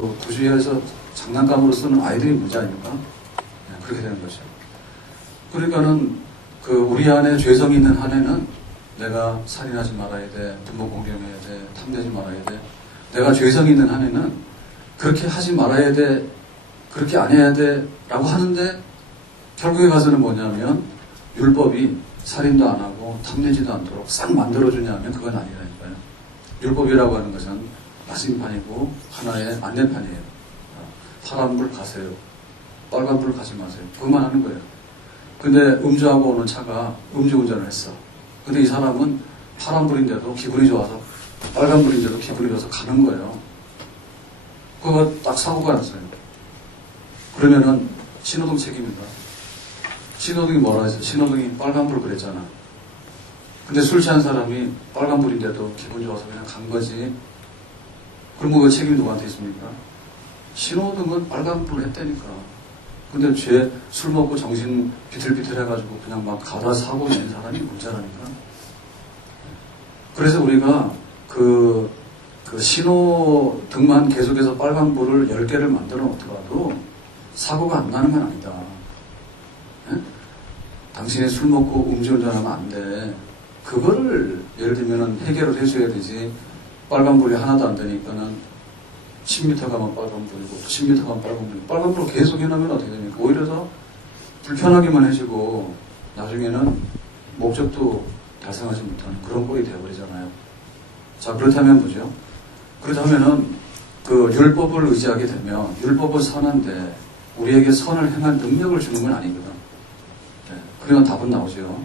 구주회에서 장난감으로 쓰는 아이들이 문제 아닙니까? 네, 그렇게 되는 거죠. 그러니까는 우리 안에 죄성이 있는 한에는 내가 살인하지 말아야 돼, 분모공경해야 돼, 탐내지 말아야 돼. 내가 죄성이 있는 한에는 그렇게 하지 말아야 돼, 그렇게 안 해야 돼 라고 하는데 결국에 가서는 뭐냐면 율법이 살인도 안 하고 탐내지도 않도록 싹 만들어주냐면 그건 아니라니까요. 율법이라고 하는 것은 마침판이고 하나의 안내판이에요. 파란불 가세요. 빨간불 가지 마세요. 그것만 하는 거예요. 근데 음주하고 오는 차가 음주운전을 했어. 근데 이 사람은 파란불인데도 기분이 좋아서 빨간불인데도 기분이 좋아서 가는 거예요. 그거 딱 사고가 났어요. 그러면은 신호등 책임인가? 신호등이 뭐라 했어? 신호등이 빨간불 그랬잖아. 근데 술 취한 사람이 빨간불인데도 기분 좋아서 그냥 간 거지. 그럼 그 책임이 누구한테 있습니까? 신호등은 빨간불 했다니까. 근데 술 먹고 정신 비틀비틀 해가지고 그냥 막 가다 사고 낸 사람이 문제라니까. 그래서 우리가 신호등만 계속해서 빨간불을 10개를 만들어 놓더라도 사고가 안 나는 건 아니다. 예? 당신이 술 먹고 음주운전하면 안 돼. 그거를 예를 들면 해결을 해줘야 되지. 빨간불이 하나도 안 되니까는 10m 가면 빨간불이고 10m 가면 빨간불이고 빨간불을 계속 해놓으면 어떻게 됩니까? 오히려 더 불편하게만 해주고 나중에는 목적도 달성하지 못하는 그런 꼴이 되어버리잖아요. 자, 그렇다면 뭐죠? 그렇다면은 율법을 의지하게 되면 율법은 선한데 우리에게 선을 행할 능력을 주는 건 아니거든. 네, 그러면 답은 나오죠.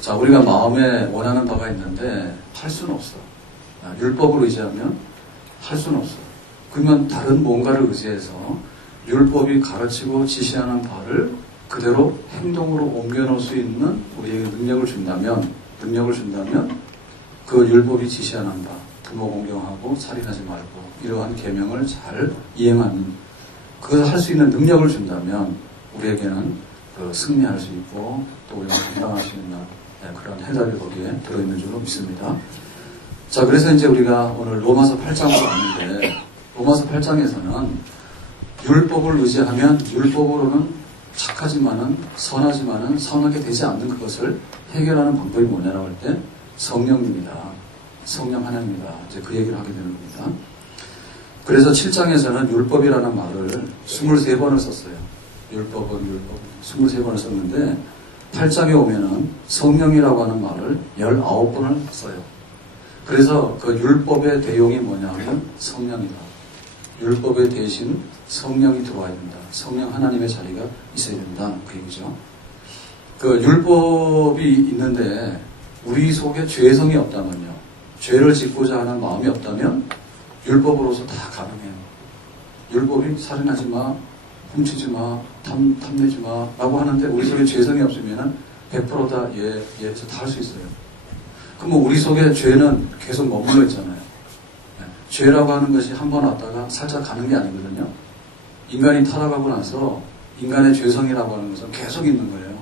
자, 우리가 마음에 원하는 바가 있는데 할 수는 없어. 율법을 의지하면 할 수는 없어. 그러면 다른 뭔가를 의지해서 율법이 가르치고 지시하는 바를 그대로 행동으로 옮겨놓을 수 있는 우리에게 능력을 준다면 그 율법이 지시하는 바, 부모 공경하고 살인하지 말고 이러한 계명을 잘 이행하는 그것을 할 수 있는 능력을 준다면 우리에게는 승리할 수 있고 또 우리가 감당할 수 있는 그런 해답이 거기에 들어있는 줄로 믿습니다. 자, 그래서 이제 우리가 오늘 로마서 8장으로 왔는데, 로마서 8장에서는 율법을 의지하면 율법으로는 착하지만은, 선하지만은, 선하게 되지 않는 그것을 해결하는 방법이 뭐냐라고 할 때, 성령입니다. 성령 하나님이다. 이제 그 얘기를 하게 되는 겁니다. 그래서 7장에서는 율법이라는 말을 23번을 썼어요. 율법. 23번을 썼는데, 8장에 오면은 성령이라고 하는 말을 19번을 써요. 그래서 그 율법의 대용이 뭐냐면 성령이다. 율법의 대신 성령이 들어와야 된다. 성령 하나님의 자리가 있어야 된다. 그 얘기죠. 율법이 있는데 우리 속에 죄성이 없다면요. 죄를 짓고자 하는 마음이 없다면 율법으로서 다 가능해요. 율법이 살인하지 마, 훔치지 마, 탐내지 마 라고 하는데 우리 속에 죄성이 없으면 100% 다 해서 다 할 수 있어요. 그럼 우리 속에 죄는 계속 머물러 있잖아요. 네. 죄라고 하는 것이 한 번 왔다가 살짝 가는 게 아니거든요. 인간이 타락하고 나서 인간의 죄성이라고 하는 것은 계속 있는 거예요.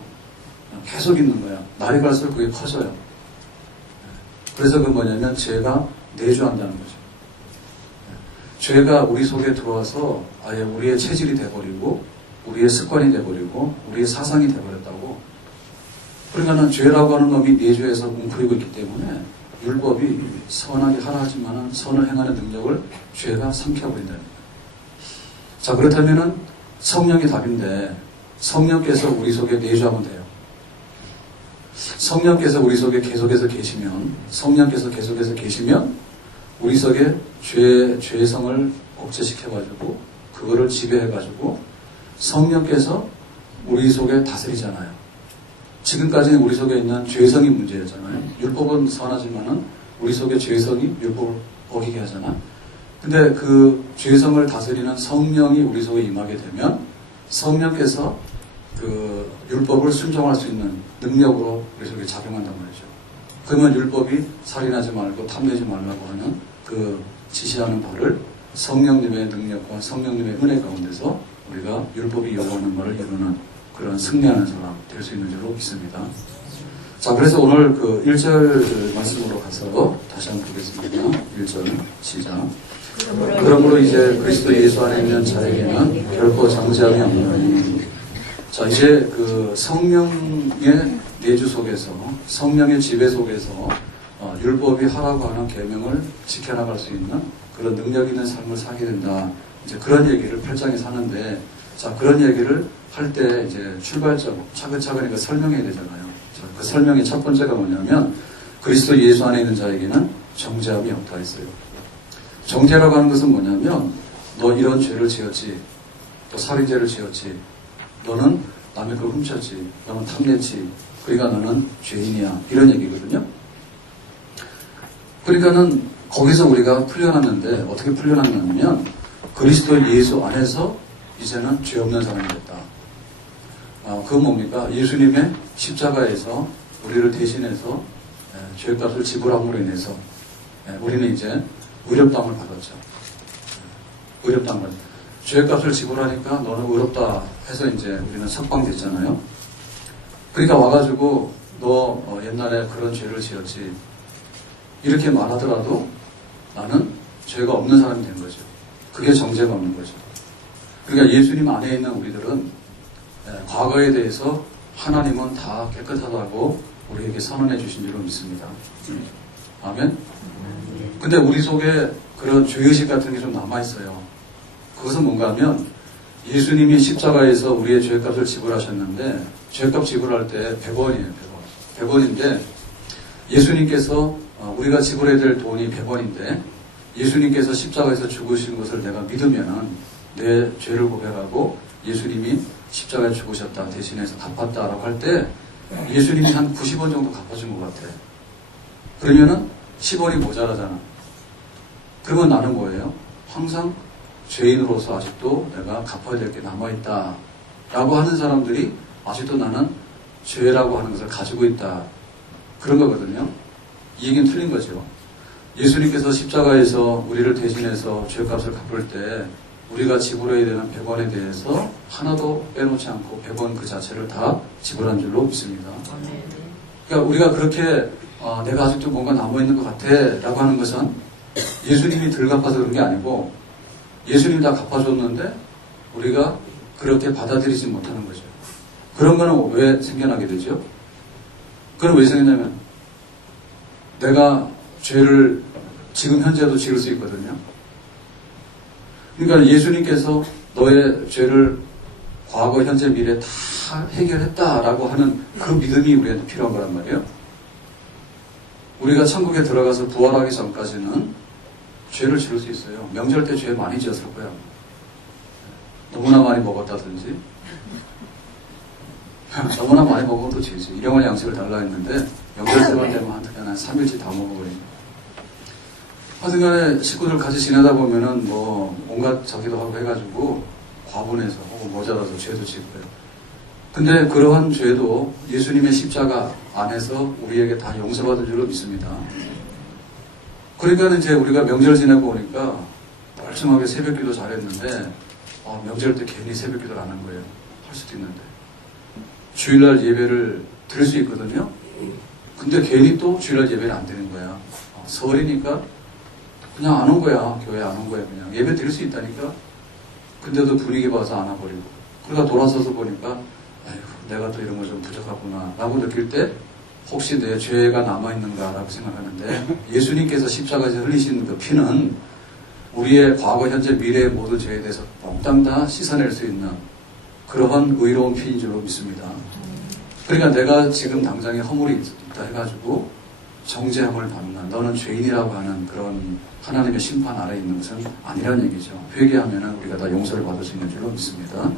계속 있는 거야. 날이 갈수록 그게 커져요. 네. 그래서 뭐냐면 죄가 내주한다는 거죠. 네. 죄가 우리 속에 들어와서 아예 우리의 체질이 돼버리고 우리의 습관이 돼버리고 우리의 사상이 돼버렸다고. 그러니까는 죄라고 하는 놈이 내주에서 뭉클이고 있기 때문에 율법이 선하게 하라 하지만은 선을 행하는 능력을 죄가 삼켜버린다는 거예요. 자, 그렇다면은 성령이 답인데 성령께서 우리 속에 내주하면 돼요. 성령께서 우리 속에 계속해서 계시면 우리 속에 죄성을 억제시켜가지고 그거를 지배해가지고 성령께서 우리 속에 다스리잖아요. 지금까지는 우리 속에 있는 죄성이 문제였잖아요. 율법은 선하지만은 우리 속에 죄성이 율법을 어기게 하잖아. 근데 그 죄성을 다스리는 성령이 우리 속에 임하게 되면 성령께서 율법을 순종할 수 있는 능력으로 우리 속에 작용한단 말이죠. 그러면 율법이 살인하지 말고 탐내지 말라고 하는 그 지시하는 바를 성령님의 능력과 성령님의 은혜 가운데서 우리가 율법이 요구하는 바를 이루는 그런 승리하는 사람 될 수 있는 줄로 믿습니다. 자, 그래서 오늘 1절 말씀으로 가서 다시 한번 보겠습니다. 1절 시작. 그러므로 이제 그리스도 예수 안에 있는 자에게는 결코 정죄함이 없노니. 자, 이제 그 성령의 내주 속에서, 성령의 지배 속에서 율법이 하라고 하는 계명을 지켜나갈 수 있는 그런 능력 있는 삶을 살게 된다. 이제 그런 얘기를 8장에 하는데, 자, 그런 얘기를 할 때 이제 출발점, 차근차근 설명해야 되잖아요. 자, 그 설명의 첫 번째가 뭐냐면, 그리스도 예수 안에 있는 자에게는 정죄함이 없다 했어요. 정죄라고 하는 것은 뭐냐면, 너 이런 죄를 지었지, 또 살인죄를 지었지, 너는 남의 걸 훔쳤지, 너는 탐냈지, 그러니까 너는 죄인이야, 이런 얘기거든요. 그러니까는 거기서 우리가 풀려났는데, 어떻게 풀려났냐면, 그리스도 예수 안에서 이제는 죄 없는 사람이 됐다. 그건 뭡니까? 예수님의 십자가에서 우리를 대신해서 죄값을 지불함으로 인해서 우리는 이제 의롭다함을 받았죠. 의롭다함을. 죄값을 지불하니까 너는 의롭다 해서 이제 우리는 석방됐잖아요. 그러니까 와가지고 너 옛날에 그런 죄를 지었지, 이렇게 말하더라도 나는 죄가 없는 사람이 된 거죠. 그게 정죄가 없는 거죠. 그러니까 예수님 안에 있는 우리들은 과거에 대해서 하나님은 다 깨끗하다고 우리에게 선언해 주신 줄로 믿습니다. 아멘? 근데 우리 속에 그런 죄의식 같은 게 좀 남아있어요. 그것은 뭔가 하면 예수님이 십자가에서 우리의 죄값을 지불하셨는데, 죄값 지불할 때 100원이에요. 100원인데 예수님께서 우리가 지불해야 될 돈이 100원인데 예수님께서 십자가에서 죽으신 것을 내가 믿으면은 내 죄를 고백하고 예수님이 십자가에 죽으셨다, 대신해서 갚았다라고 할 때 예수님이 한 90원 정도 갚아준 것 같아. 그러면은 10원이 모자라잖아. 그러면 나는 뭐예요? 항상 죄인으로서 아직도 내가 갚아야 될 게 남아있다 라고 하는 사람들이 아직도 나는 죄라고 하는 것을 가지고 있다, 그런 거거든요. 이 얘기는 틀린 거죠. 예수님께서 십자가에서 우리를 대신해서 죄값을 갚을 때 우리가 지불해야 되는 100원에 대해서 하나도 빼놓지 않고 100원 그 자체를 다 지불한 줄로 믿습니다. 그러니까 우리가 그렇게 내가 아직도 뭔가 남아있는 것 같아 라고 하는 것은 예수님이 덜 갚아서 그런 게 아니고 예수님이 다 갚아줬는데 우리가 그렇게 받아들이지 못하는 거죠. 그런 거는 왜 생겨나게 되죠? 그건 왜 생겼냐면 내가 죄를 지금 현재도 지을 수 있거든요. 그러니까 예수님께서 너의 죄를 과거, 현재, 미래 다 해결했다라고 하는 그 믿음이 우리한테 필요한 거란 말이에요. 우리가 천국에 들어가서 부활하기 전까지는 죄를 지을 수 있어요. 명절 때 죄 많이 지었을 거야. 너무나 많이 먹었다든지 너무나 많이 먹어도 죄지. 일용할 양식을 달라 했는데 명절 때만 되면 한 3일치 다 먹어버리니까. 하여튼간에 식구들 같이 지내다 보면은 뭐 온갖 저기도 하고 해가지고 과분해서 혹은 모자라서 죄도 짓고요. 근데 그러한 죄도 예수님의 십자가 안에서 우리에게 다 용서받을 줄로 믿습니다. 그러니까 이제 우리가 명절 지내고 오니까 멀쩡하게 새벽기도 잘했는데 명절 때 괜히 새벽기도를 안 한 거예요. 할 수도 있는데 주일날 예배를 드릴 수 있거든요. 근데 괜히 또 주일날 예배를 안 드리는 거야. 설이니까 그냥 안 온 거야. 교회 안 온 거야. 그냥 예배 드릴 수 있다니까. 근데도 분위기 봐서 안 와버리고. 그러다 돌아서서 보니까 아이고 내가 또 이런 거 좀 부족하구나 라고 느낄 때 혹시 내 죄가 남아있는가 라고 생각하는데 예수님께서 십자가에서 흘리신 그 피는 우리의 과거, 현재, 미래의 모든 죄에 대해서 몽땅 다 씻어낼 수 있는 그러한 의로운 피인 줄로 믿습니다. 그러니까 내가 지금 당장에 허물이 있다 해가지고 정죄함을 받는, 너는 죄인이라고 하는 그런 하나님의 심판 아래에 있는 것은 아니라는 얘기죠. 회개하면 우리가 다 용서를 받을 수 있는 줄로 믿습니다.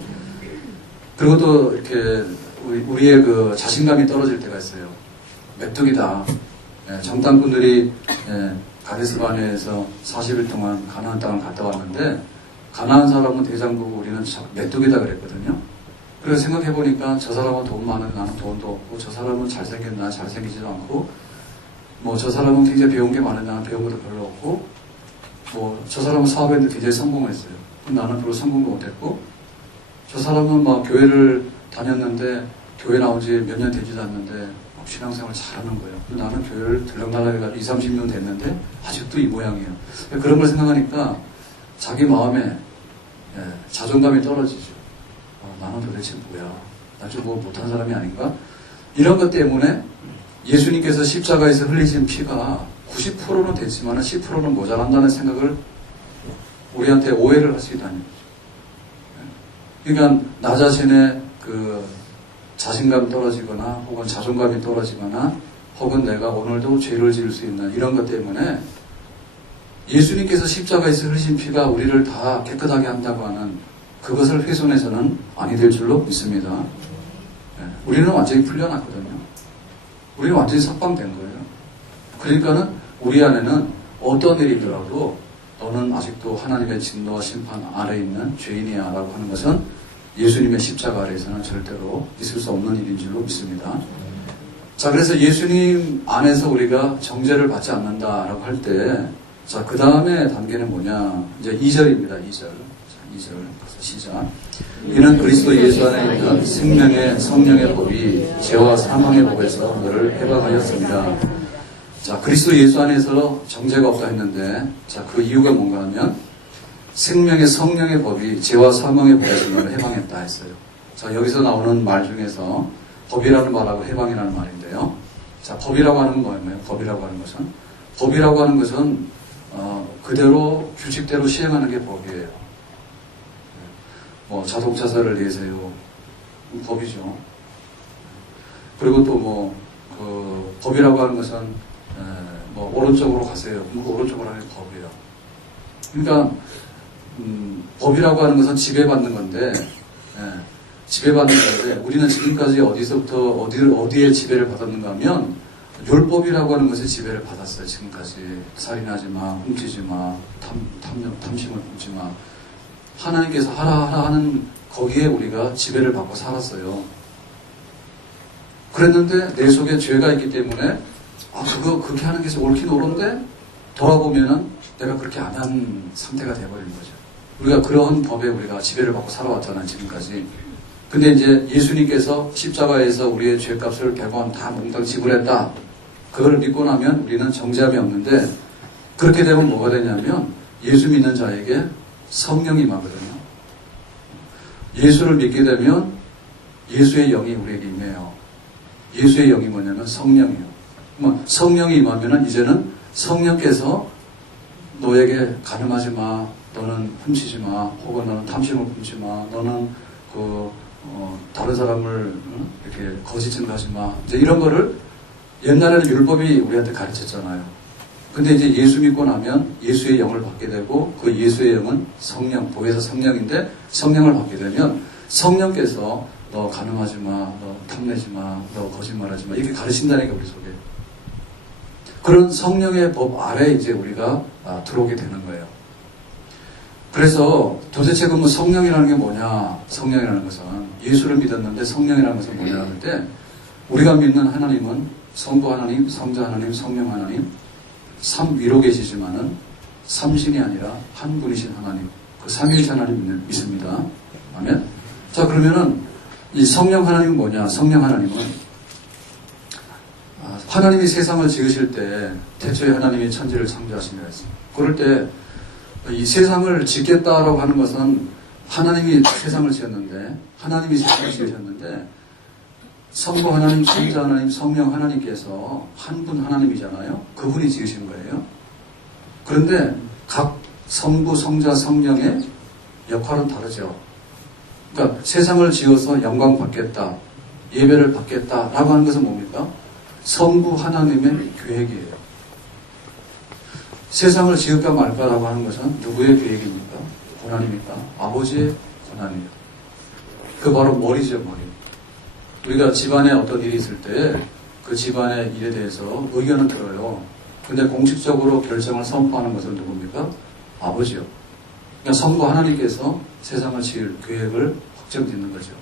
그리고 또 이렇게 우리의 그 자신감이 떨어질 때가 있어요. 메뚜기다. 정탐꾼들이 가데스 바네에서 40일 동안 가나안 땅을 갔다 왔는데 가나안 사람은 대장 보고 우리는 메뚜기다 그랬거든요. 그래서 생각해보니까 저 사람은 돈 많은데 나는 돈도 없고, 저 사람은 잘생긴 나 잘생기지도 않고, 뭐 저 사람은 굉장히 배운 게 많은데 나는 배운 것도 별로 없고, 뭐 저 사람은 사업했는데 굉장히 성공했어요. 나는 별로 성공도 못했고, 저 사람은 막 교회를 다녔는데 교회 나온 지 몇 년 되지도 않는데 신앙생활 잘하는 거예요. 나는 교회를 들락날락 해가지고 20, 30년 됐는데 아직도 이 모양이에요. 그런 걸 생각하니까 자기 마음에 자존감이 떨어지죠. 나는 도대체 뭐야? 나 좀 뭐 못한 사람이 아닌가? 이런 것 때문에 예수님께서 십자가에서 흘리신 피가 90%는 됐지만 10%는 모자란다는 생각을 우리한테 오해를 할 수 있다는 거죠. 그러니까 나 자신의 그 자신감이 떨어지거나 혹은 자존감이 떨어지거나 혹은 내가 오늘도 죄를 지을 수 있는 이런 것 때문에 예수님께서 십자가에서 흘리신 피가 우리를 다 깨끗하게 한다고 하는 그것을 훼손해서는 아니 될 줄로 믿습니다. 우리는 완전히 풀려났거든요. 우리는 완전히 석방된 거예요. 그러니까는 우리 안에는 어떤 일이더라도 너는 아직도 하나님의 진노와 심판 아래에 있는 죄인이야 라고 하는 것은 예수님의 십자가 아래에서는 절대로 있을 수 없는 일인 줄로 믿습니다. 자, 그래서 예수님 안에서 우리가 정죄를 받지 않는다라고 할 때, 자, 그 다음에 단계는 뭐냐? 이제 2절입니다. 2절. 자, 2절. 시작. 이는 그리스도 예수 안에 있는 생명의 성령의 법이 죄와 사망의 법에서 너를 해방하였습니다. 자, 그리스도 예수 안에서 정죄가 없다 했는데, 자, 그 이유가 뭔가 하면, 생명의 성령의 법이 죄와 사망의 법에서 너를 해방했다 했어요. 자, 여기서 나오는 말 중에서 법이라는 말하고 해방이라는 말인데요. 자, 법이라고 하는 건 뭐예요? 법이라고 하는 것은? 법이라고 하는 것은, 그대로, 규칙대로 시행하는 게 법이에요. 뭐, 자동차사를 내세요. 법이죠. 그리고 또 법이라고 하는 것은, 오른쪽으로 가세요. 오른쪽으로 하는 게 법이에요. 그러니까, 법이라고 하는 것은 지배받는 건데, 지배받는 건데, 우리는 지금까지 어디서부터, 어디에 지배를 받았는가 하면, 율법이라고 하는 것에 지배를 받았어요, 지금까지. 살인하지 마, 훔치지 마, 탐심을 품지 마. 하나님께서 하라 하는 거기에 우리가 지배를 받고 살았어요. 그랬는데, 내 속에 죄가 있기 때문에, 그렇게 하는 게 옳긴 옳은데, 돌아보면은 내가 그렇게 안 한 상태가 돼버린 거죠. 우리가 그런 법에 우리가 지배를 받고 살아왔잖아요, 지금까지. 근데 이제 예수님께서 십자가에서 우리의 죄값을 100원 다 몽땅 지불했다. 그걸 믿고 나면 우리는 정죄함이 없는데, 그렇게 되면 뭐가 되냐면, 예수 믿는 자에게 성령이 임하거든요. 예수를 믿게 되면 예수의 영이 우리에게 임해요. 예수의 영이 뭐냐면 성령이에요. 성령이 임하면은 이제는 성령께서 너에게 가늠하지 마, 너는 훔치지 마, 혹은 너는 탐심을 품지 마, 너는 다른 사람을 이렇게 거짓 증거하지 마. 이제 이런 거를 옛날에는 율법이 우리한테 가르쳤잖아요. 근데 이제 예수 믿고 나면 예수의 영을 받게 되고 그 예수의 영은 성령, 보혜사 성령인데 성령을 받게 되면 성령께서 너 가늠하지 마, 너 탐내지 마, 너 거짓말하지 마 이렇게 가르친다니까 우리 속에. 그런 성령의 법 아래 이제 우리가 들어오게 되는 거예요. 그래서 도대체 그 성령이라는 게 뭐냐? 성령이라는 것은 예수를 믿었는데 성령이라는 것은 뭐냐 할 때 우리가 믿는 하나님은 성부 하나님, 성자 하나님, 성령 하나님 삼위로 계시지만은 삼신이 아니라 한 분이신 하나님, 그 삼위일체 하나님 믿습니다. 아멘. 자, 그러면은 이 성령 하나님은 뭐냐? 성령 하나님은 하나님이 세상을 지으실 때 태초에 하나님이 천지를 창조하시니라 했습니다. 그럴 때 이 세상을 짓겠다라고 하는 것은 하나님이 세상을 지었는데 하나님이 세상을 지으셨는데 성부 하나님, 성자 하나님, 성령 하나님께서 한 분 하나님이잖아요. 그분이 지으신 거예요. 그런데 각 성부, 성자, 성령의 역할은 다르죠. 그러니까 세상을 지어서 영광 받겠다, 예배를 받겠다라고 하는 것은 뭡니까? 성부 하나님의 계획이에요. 세상을 지을까 말까라고 하는 것은 누구의 계획입니까? 고난입니까? 아버지의 고난이에요. 그 바로 머리죠, 머리. 우리가 집안에 어떤 일이 있을 때 그 집안의 일에 대해서 의견을 들어요. 근데 공식적으로 결정을 선포하는 것은 누굽니까? 아버지요. 그러니까 성부 하나님께서 세상을 지을 계획을 확정 짓는 거죠.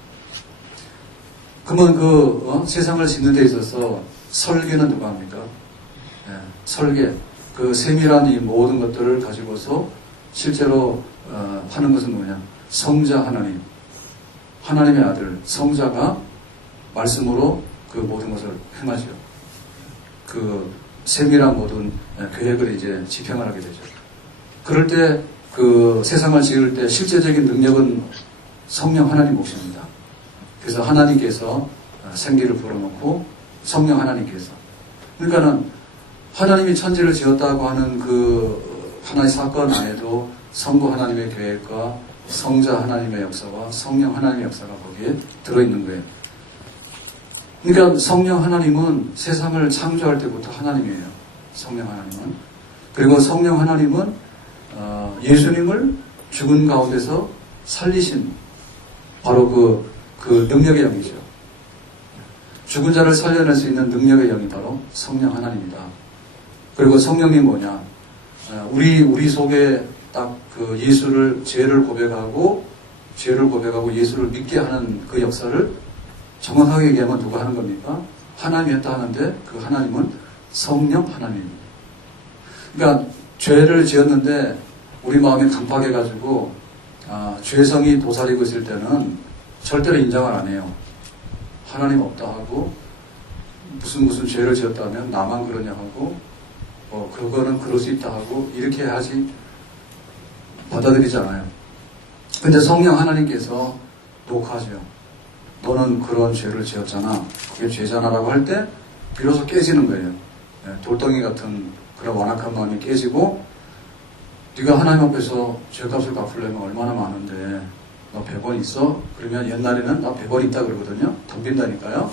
그러면 세상을 짓는 데 있어서 설계는 누가 합니까? 설계. 그 세밀한 이 모든 것들을 가지고서 실제로 하는 것은 뭐냐? 성자 하나님, 하나님의 아들, 성자가 말씀으로 그 모든 것을 행하죠. 그 세밀한 모든 계획을 이제 집행을 하게 되죠. 그럴 때 그 세상을 지을 때 실제적인 능력은 성령 하나님 몫입니다. 그래서 하나님께서 생기를 불어넣고 성령 하나님께서, 그러니까는 하나님이 천지를 지었다고 하는 그 하나의 사건 안에도 성부 하나님의 계획과 성자 하나님의 역사와 성령 하나님의 역사가 거기에 들어있는 거예요. 그러니까 성령 하나님은 세상을 창조할 때부터 하나님이에요. 성령 하나님은. 그리고 성령 하나님은 예수님을 죽은 가운데서 살리신 바로 그 능력의 영이죠. 죽은 자를 살려낼 수 있는 능력의 영이 바로 성령 하나님이다. 그리고 성령님 뭐냐? 우리 속에 딱 그 죄를 고백하고 예수를 믿게 하는 그 역사를 정확하게 얘기하면 누가 하는 겁니까? 하나님이 했다 하는데 그 하나님은 성령 하나님입니다. 그러니까 죄를 지었는데 우리 마음이 강팍해가지고 죄성이 도사리고 있을 때는 절대로 인정을 안 해요. 하나님 없다 하고 무슨 죄를 지었다면 나만 그러냐 하고 그거는 그럴 수 있다 하고 이렇게 하지 받아들이지 않아요. 근데 성령 하나님께서 녹화하죠. 너는 그런 죄를 지었잖아. 그게 죄잖아 라고 할 때 비로소 깨지는 거예요. 돌덩이 같은 그런 완악한 마음이 깨지고 네가 하나님 앞에서 죄값을 갚으려면 얼마나 많은데 너 100원 있어? 그러면 옛날에는 나 100원 있다 그러거든요. 덤빈다니까요.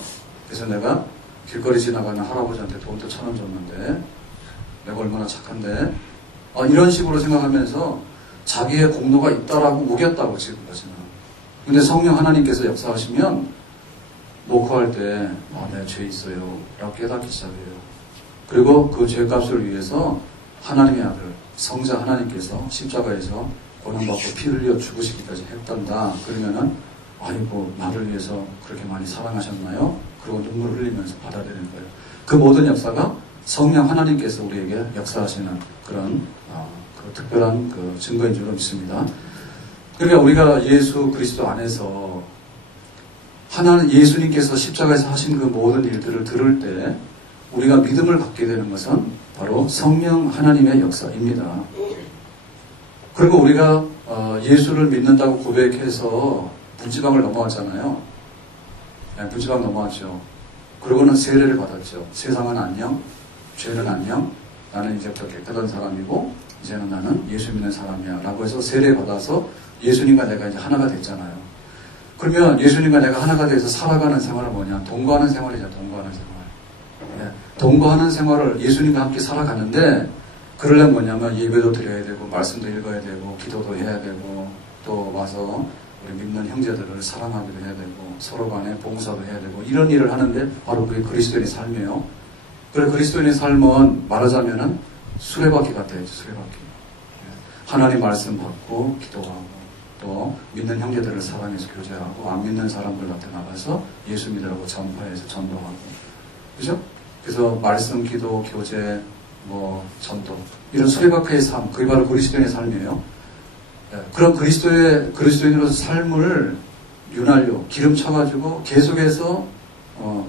그래서 내가 길거리 지나가는 할아버지한테 돈도 1,000원 줬는데 내가 얼마나 착한데 이런 식으로 생각하면서 자기의 공로가 있다라고 우겼다고 지금까지는. 근데 성령 하나님께서 역사하시면 녹화할 때 내 죄 있어요 라고 깨닫기 시작해요. 그리고 그 죄값을 위해서 하나님의 아들 성자 하나님께서 십자가에서 고난받고 피 흘려 죽으시기까지 했단다. 그러면은 아이고 나를 위해서 그렇게 많이 사랑하셨나요? 그리고 눈물 흘리면서 받아들이는 거예요. 그 모든 역사가 성령 하나님께서 우리에게 역사하시는 그런 그 특별한 그 증거인 줄로 믿습니다. 그러니까 우리가 예수 그리스도 안에서 예수님께서 십자가에서 하신 그 모든 일들을 들을 때 우리가 믿음을 갖게 되는 것은 바로 성령 하나님의 역사입니다. 그리고 우리가 예수를 믿는다고 고백해서 문지방을 넘어왔잖아요. 문지방 넘어왔죠. 그러고는 세례를 받았죠. 세상은 안녕, 죄는 안녕, 나는 이제부터 깨끗한 사람이고 이제는 나는 예수 믿는 사람이야 라고 해서 세례 받아서 예수님과 내가 이제 하나가 됐잖아요. 그러면 예수님과 내가 하나가 돼서 살아가는 생활은 뭐냐? 동거하는 생활이죠. 동거하는 생활. 동거하는 생활을 예수님과 함께 살아가는데 그러려면 뭐냐면 예배도 드려야 되고 말씀도 읽어야 되고 기도도 해야 되고 또 와서 우리 믿는 형제들을 사랑하기도 해야 되고 서로 간에 봉사도 해야 되고 이런 일을 하는데 바로 그게 그리스도인의 삶이에요. 그래서 그리스도인의 삶은 말하자면은 수레바퀴 같아요. 수레바퀴. 하나님 말씀 받고 기도하고 또 믿는 형제들을 사랑해서 교제하고 안 믿는 사람들한테 나가서 예수 믿으라고 전파해서 전도하고 그죠? 그래서 말씀, 기도, 교제, 전도 이런 수레바퀴의 삶, 그게 바로 그리스도인의 삶이에요. 그런 그리스도인으로서 삶을 윤활유, 기름 쳐가지고 계속해서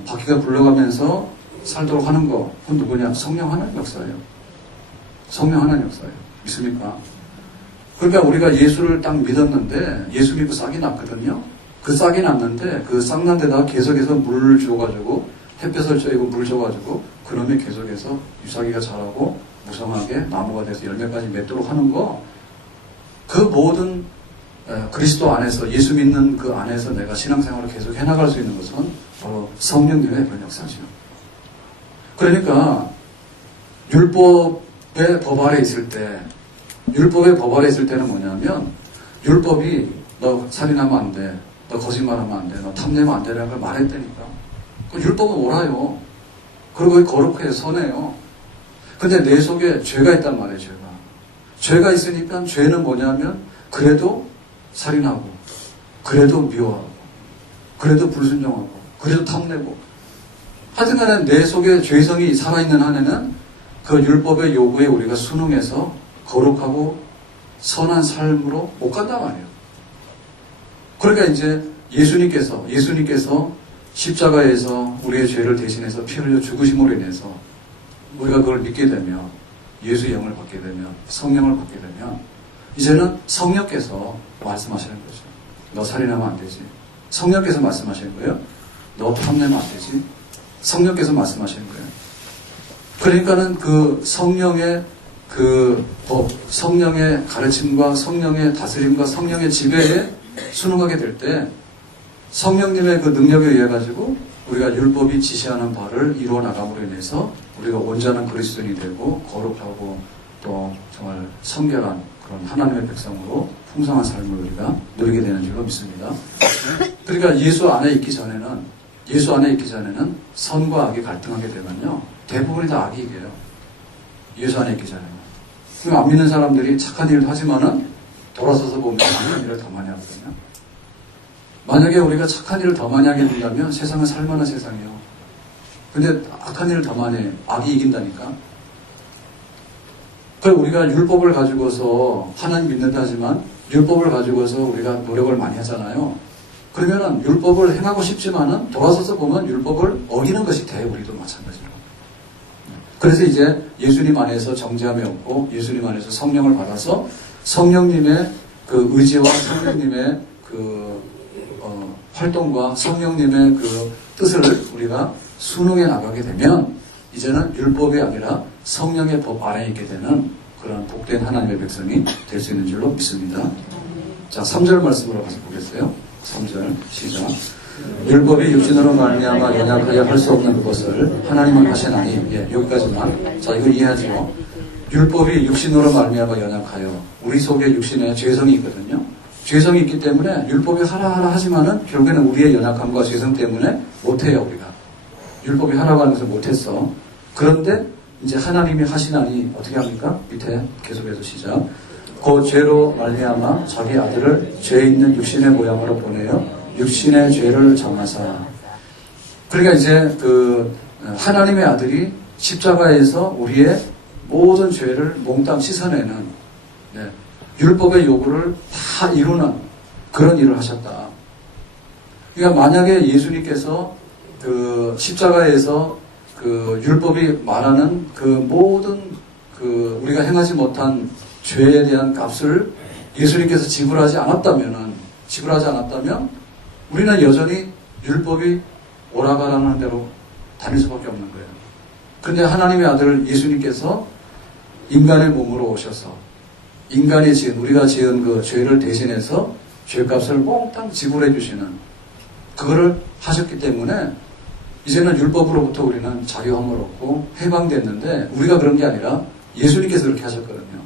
바퀴가 굴러가면서 살도록 하는 거, 그건 누구냐? 성령 하나님 역사예요. 성령 하나님 역사예요. 믿습니까? 그러니까 우리가 예수를 딱 믿었는데 예수 믿고 싹이 났거든요. 그 싹이 났는데 그 싹 난 데다가 계속해서 물을 줘가지고 햇볕을 쬐고 물 줘가지고 그놈이 계속해서 유사기가 자라고 무성하게 나무가 돼서 열매까지 맺도록 하는 거, 그 모든 그리스도 안에서 예수 믿는 그 안에서 내가 신앙생활을 계속 해나갈 수 있는 것은 바로 성령님의 그런 역사죠. 그러니까 율법의 법 아래 있을 때, 율법의 법 아래 있을 때는 뭐냐면 율법이 너 살인하면 안 돼, 너 거짓말하면 안 돼, 너 탐내면 안 되라는 걸 말했다니까. 그 율법은 옳아요. 그리고 거룩해요, 선해요. 근데 내 속에 죄가 있단 말이에요. 죄가 있으니까 죄는 뭐냐면 그래도 살인하고, 그래도 미워하고, 그래도 불순종하고, 그래도 탐내고, 하여튼간에 내 속에 죄성이 살아있는 한에는 그 율법의 요구에 우리가 순응해서 거룩하고 선한 삶으로 못 간단 말이에요. 그러니까 이제 예수님께서 십자가에서 우리의 죄를 대신해서 피 흘려 죽으심으로 인해서 우리가 그걸 믿게 되면, 예수의 영을 받게 되면, 성령을 받게 되면 이제는 성령께서 말씀하시는 거죠. 너 살인하면 안 되지. 성령께서 말씀하시는 거예요. 너 탐내면 안 되지. 성령께서 말씀하시는 거예요. 그러니까는 그 성령의 그 법, 성령의 가르침과 성령의 다스림과 성령의 지배에 순응하게 될 때 성령님의 그 능력에 의해 가지고 우리가 율법이 지시하는 바를 이루어 나감으로 인해서 우리가 온전한 그리스도인이 되고 거룩하고 또 정말 성결한 그런 하나님의 백성으로 풍성한 삶을 우리가 누리게 되는 줄로 믿습니다. 그러니까 예수 안에 있기 전에는 선과 악이 갈등하게 되면요, 대부분이 다 악이 이겨요. 예수 안에 있기 전에는. 안 믿는 사람들이 착한 일을 하지만은 돌아서서 보면 악한 일을 더 많이 하거든요. 만약에 우리가 착한 일을 더 많이 하게 된다면 세상은 살만한 세상이에요. 근데 악한 일을 더 많이 해요. 악이 이긴다니까. 그러니까 우리가 율법을 가지고서 하나님 믿는다 하지만 율법을 가지고서 우리가 노력을 많이 하잖아요. 그러면은 율법을 행하고 싶지만은 돌아서서 보면 율법을 어기는 것이 돼. 우리도 마찬가지로. 그래서 이제 예수님 안에서 정죄함이 없고 예수님 안에서 성령을 받아서 성령님의 그 의지와 성령님의 그 활동과 성령님의 그 뜻을 우리가 순응해 나가게 되면 이제는 율법이 아니라 성령의 법 아래에 있게 되는 그런 복된 하나님의 백성이 될 수 있는 줄로 믿습니다. 자, 3절 말씀으로 가서 보겠어요. 3절 시작. 율법이 육신으로 말미암아 연약하여 할 수 없는 그것을 하나님은 하시나니. 예, 여기까지만. 자, 이거 이해하죠. 율법이 육신으로 말미암아 연약하여, 우리 속에 육신에 죄성이 있거든요. 죄성이 있기 때문에 율법이 하라 하지만은 결국에는 우리의 연약함과 죄성 때문에 못해요. 우리가 율법이 하라고 하는 것을 못했어. 그런데 이제 하나님이 하시나니 어떻게 합니까? 밑에 계속해서 시작. 그 죄로 말미암아 자기 아들을 죄 있는 육신의 모양으로 보내어 육신의 죄를 정하사. 그러니까 이제 그 하나님의 아들이 십자가에서 우리의 모든 죄를 몽땅 씻어내는, 네, 율법의 요구를 다 이루는 그런 일을 하셨다. 그러니까 만약에 예수님께서 그 십자가에서 그 율법이 말하는 그 모든 그 우리가 행하지 못한 죄에 대한 값을 예수님께서 지불하지 않았다면 우리는 여전히 율법이 오라가라는 대로 다닐 수밖에 없는 거예요. 그런데 하나님의 아들 예수님께서 인간의 몸으로 오셔서 인간이 지은, 우리가 지은 그 죄를 대신해서 죄값을 몽땅 지불해 주시는 그거를 하셨기 때문에 이제는 율법으로부터 우리는 자유함을 얻고 해방됐는데, 우리가 그런 게 아니라 예수님께서 그렇게 하셨거든요.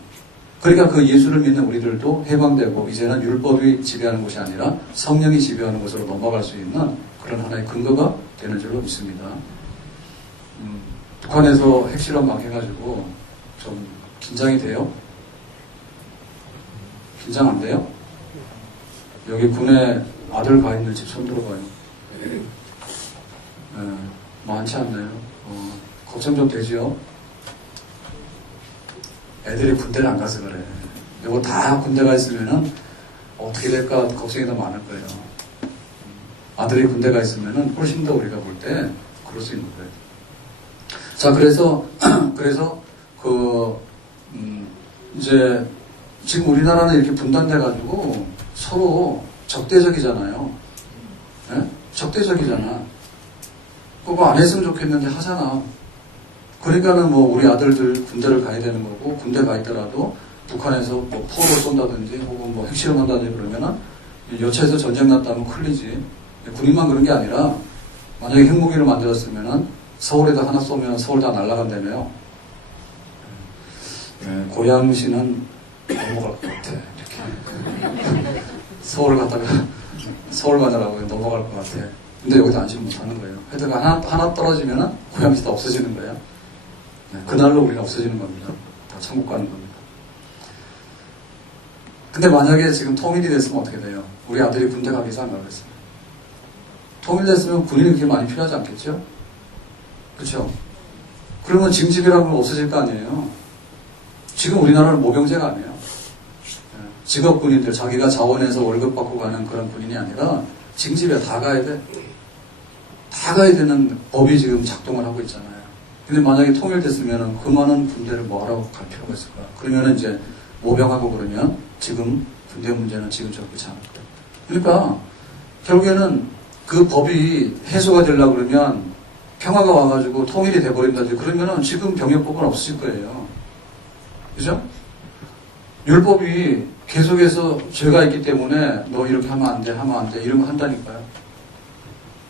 그러니까 그 예수를 믿는 우리들도 해방되고 이제는 율법이 지배하는 것이 아니라 성령이 지배하는 것으로 넘어갈 수 있는 그런 하나의 근거가 되는 줄로 믿습니다. 북한에서 핵실험 막 해가지고 좀 긴장이 돼요? 긴장 안 돼요? 여기 군에 아들 가 있는 집 손 들어봐요. 많지 않나요? 걱정 좀 되죠? 애들이 군대를 안 가서 그래. 이거 다 군대가 있으면은 어떻게 될까 걱정이 더 많을 거예요. 아들이 군대가 있으면은 훨씬 더 우리가 볼 때 그럴 수 있는 거예요. 자, 그래서 이제 지금 우리나라는 이렇게 분단돼가지고 서로 적대적이잖아요. 네? 적대적이잖아. 그거 안 했으면 좋겠는데 하잖아. 그러니까는 뭐 우리 아들들 군대를 가야 되는 거고, 군대 가 있더라도 북한에서 뭐 포를 쏜다든지 혹은 뭐 핵실험 한다든지 그러면은 여차에서 전쟁 났다면 큰일 니지. 군인만 그런 게 아니라 만약에 핵무기를 만들었으면은 서울에다 하나 쏘면 서울 다 날아간다며요. 네, 고양시는 넘어갈 것 같아. 이렇게 서울 갔다가 서울 가느라고 넘어갈 것 같아. 근데 여기서 안심 못하는 거예요. 하여튼 하나 떨어지면은 고양시 다 없어지는 거예요. 네, 그날로 우리가 없어지는 겁니다. 다 천국 가는 겁니다. 근데 만약에 지금 통일이 됐으면 어떻게 돼요? 우리 아들이 군대 가기 위해서 안 가겠어요. 통일됐으면 군인이 그렇게 많이 필요하지 않겠죠? 그렇죠? 그러면 징집이라는 건 없어질 거 아니에요? 지금 우리나라는 모병제가 아니에요. 직업 군인들, 자기가 자원해서 월급 받고 가는 그런 군인이 아니라 징집에 다 가야 돼. 다 가야 되는 법이 지금 작동을 하고 있잖아요. 근데 만약에 통일됐으면은 그 많은 군대를 뭐하러 갈 필요가 있을까? 그러면은 이제 모병하고 그러면 지금 군대 문제는 지금처럼 그렇지 않을 거예요. 그러니까 결국에는 그 법이 해소가 되려고 그러면 평화가 와가지고 통일이 돼버린다든지 그러면은 지금 병역법은 없을 거예요. 그죠? 율법이 계속해서 죄가 있기 때문에 너 이렇게 하면 안 돼, 하면 안 돼, 이런 거 한다니까요.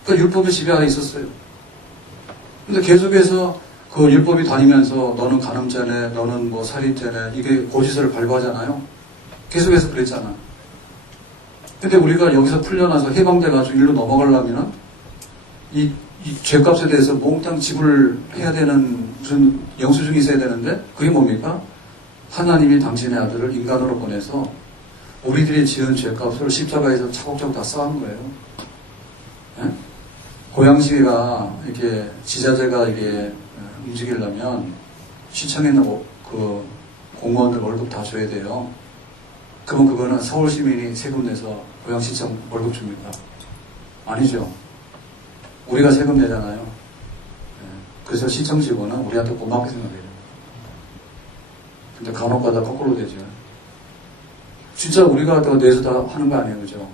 그러니까 율법의 지배 아래 있었어요. 근데 계속해서 그 율법이 다니면서 너는 간음죄네, 너는 뭐 살인죄네, 이게 고지서를 발부하잖아요. 계속해서 그랬잖아. 근데 우리가 여기서 풀려나서 해방돼가지고 일로 넘어가려면은 이 죄값에 대해서 몽땅 지불을 해야 되는 무슨 영수증이 있어야 되는데 그게 뭡니까? 하나님이 당신의 아들을 인간으로 보내서 우리들이 지은 죄값을 십자가에서 차곡차곡 다 쌓은 거예요. 예? 고양시가 이렇게 지자체가 이게 움직이려면 시청에 있는 그 공무원들 월급 다 줘야 돼요. 그러면 그거는 서울 시민이 세금 내서 고양시청 월급 줍니까? 아니죠. 우리가 세금 내잖아요. 예. 그래서 시청 직원은 우리한테 고맙게 생각해요. 근데 간혹가다 거꾸로 되죠. 진짜 우리가 더 내서 다 하는 거 아니에요, 그죠?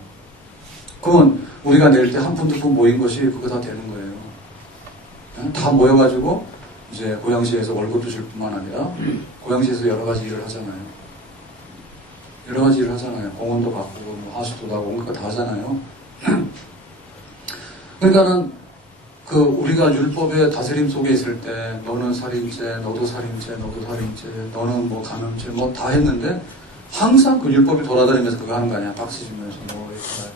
그건 우리가 낼 때 한 푼 두 푼 모인 것이 그거 다 되는 거예요. 예? 다 모여가지고 이제 고양시에서 월급도 줄 뿐만 아니라 고양시에서 여러 가지 일을 하잖아요. 여러 가지 일을 하잖아요. 공원도 바꾸고 뭐 하수도 나고 온갖 거 다 하잖아요. 그러니까는 그 우리가 율법의 다스림 속에 있을 때 너는 살인죄, 너도 살인죄, 너도 살인죄, 너는 뭐 간음죄 뭐 다 했는데 항상 그 율법이 돌아다니면서 그거 하는 거 아니야. 박수 치면서 뭐 이렇게.